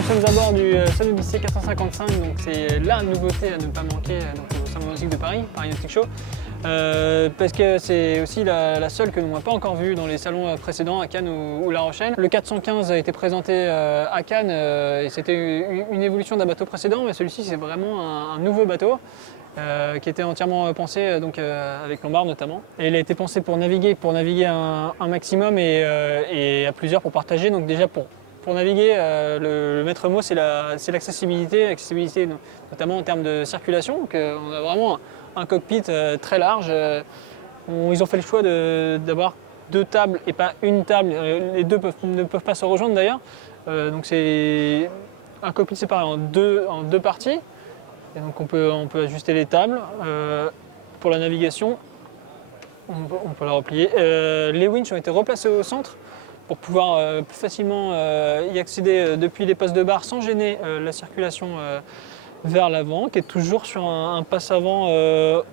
nous sommes à bord du Sun Odyssey 455, donc c'est la nouveauté à ne pas manquer donc, au Salon Nautique de Paris, Paris Nautic Show, parce que c'est aussi la seule que l'on n'a pas encore vue dans les salons précédents à Cannes ou La Rochelle. Le 415 a été présenté à Cannes et c'était une évolution d'un bateau précédent, mais celui-ci c'est vraiment un nouveau bateau. Qui était entièrement pensé donc, avec Lombard notamment. Et il a été pensé pour naviguer un maximum et à plusieurs pour partager. Donc déjà pour naviguer, le maître mot c'est l'accessibilité, notamment en termes de circulation. Donc, on a vraiment un cockpit très large. Ils ont fait le choix d'avoir deux tables et pas une table. Les deux ne peuvent pas se rejoindre d'ailleurs. Donc c'est un cockpit séparé en deux parties. Et donc on peut ajuster les tables. Pour la navigation, on peut la replier. Les winches ont été replacés au centre pour pouvoir plus facilement y accéder depuis les postes de barre sans gêner la circulation vers l'avant, qui est toujours sur un passe avant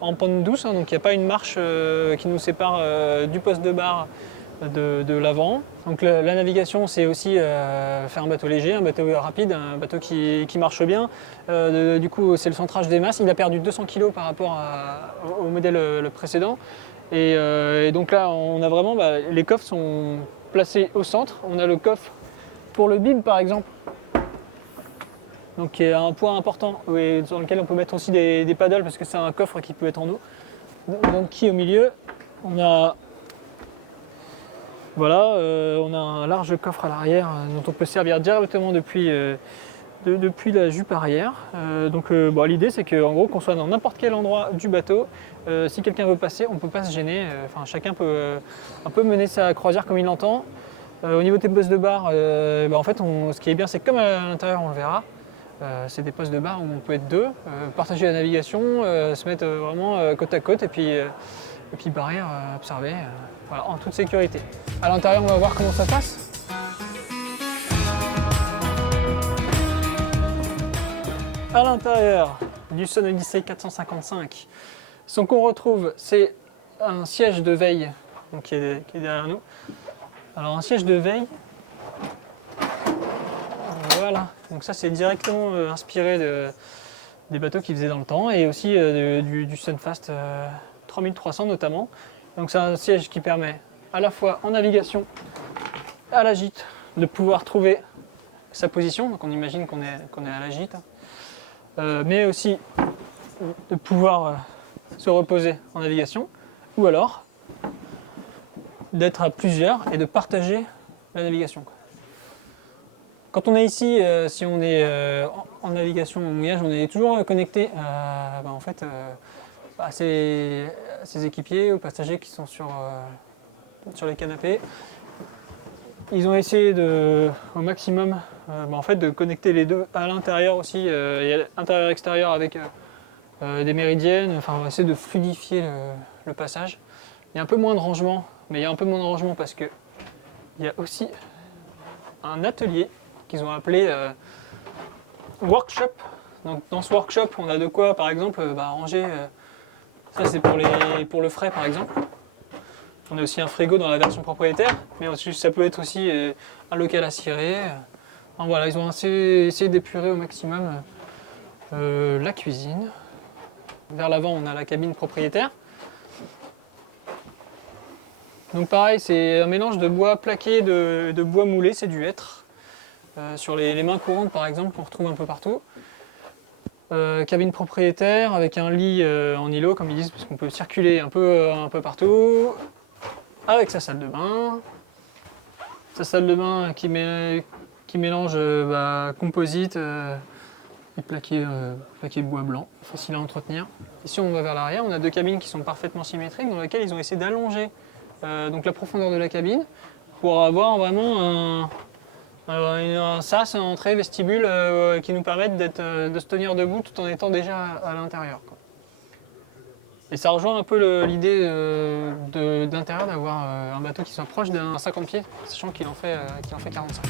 en pente douce, hein, donc il n'y a pas une marche qui nous sépare du poste de barre de l'avant. Donc la navigation, c'est aussi faire un bateau léger, un bateau rapide, un bateau qui marche bien. Du coup, c'est le centrage des masses. Il a perdu 200 kg par rapport au modèle le précédent. Et donc là, on a vraiment, les coffres sont placés au centre. On a le coffre pour le bib, par exemple, donc qui est un point important, sur lequel on peut mettre aussi des paddles, parce que c'est un coffre qui peut être en eau. Donc qui au milieu, on a... Voilà, on a un large coffre à l'arrière dont on peut servir directement depuis la jupe arrière. L'idée c'est qu'en gros qu'on soit dans n'importe quel endroit du bateau, si quelqu'un veut passer, on ne peut pas se gêner. Chacun peut un peu mener sa croisière comme il l'entend. Au niveau des postes de barre, en fait, ce qui est bien c'est que comme à l'intérieur on le verra, c'est des postes de barre où on peut être deux, partager la navigation, se mettre vraiment côte à côte et puis barrir, observer, voilà, en toute sécurité. À l'intérieur, on va voir comment ça se passe. À l'intérieur du Sun Odyssey 455, ce qu'on retrouve, c'est un siège de veille donc qui est derrière nous. Alors un siège de veille, voilà, donc ça c'est directement inspiré des bateaux qu'ils faisaient dans le temps et aussi du Sunfast 3300 notamment. Donc c'est un siège qui permet à la fois en navigation, à la gîte, de pouvoir trouver sa position. Donc on imagine qu'on est à la gîte, mais aussi de pouvoir se reposer en navigation, ou alors d'être à plusieurs et de partager la navigation. Quand on est ici, si on est en navigation au mouillage, on est toujours connecté à ses équipiers, aux passagers qui sont sur les canapés. Ils ont essayé au maximum de connecter les deux à l'intérieur aussi, et à intérieur-extérieur avec des méridiennes. On va essayer de fluidifier le passage. Il y a un peu moins de rangement, mais il y a un peu moins de rangement parce qu'il y a aussi un atelier qu'ils ont appelé workshop. Donc dans ce workshop, on a de quoi, par exemple, ranger. Ça c'est pour le frais, par exemple. On a aussi un frigo dans la version propriétaire, mais ça peut être aussi un local à cirer. Voilà, ils ont essayé d'épurer au maximum la cuisine. Vers l'avant, on a la cabine propriétaire. Donc pareil, c'est un mélange de bois plaqué, de bois moulé, c'est du hêtre. Sur les mains courantes, par exemple, qu'on retrouve un peu partout. Cabine propriétaire avec un lit en îlot, comme ils disent, parce qu'on peut circuler un peu partout. Avec sa salle de bain. Sa salle de bain qui mélange composite et plaqué de bois blanc, facile à entretenir. Ici, on va vers l'arrière, on a deux cabines qui sont parfaitement symétriques, dans lesquelles ils ont essayé d'allonger donc la profondeur de la cabine pour avoir vraiment un sas, une entrée, vestibule qui nous permettent de se tenir debout tout en étant déjà à l'intérieur. Et ça rejoint un peu l'idée d'intérieur d'avoir un bateau qui soit proche d'un 50 pieds, sachant qu'il en fait 45.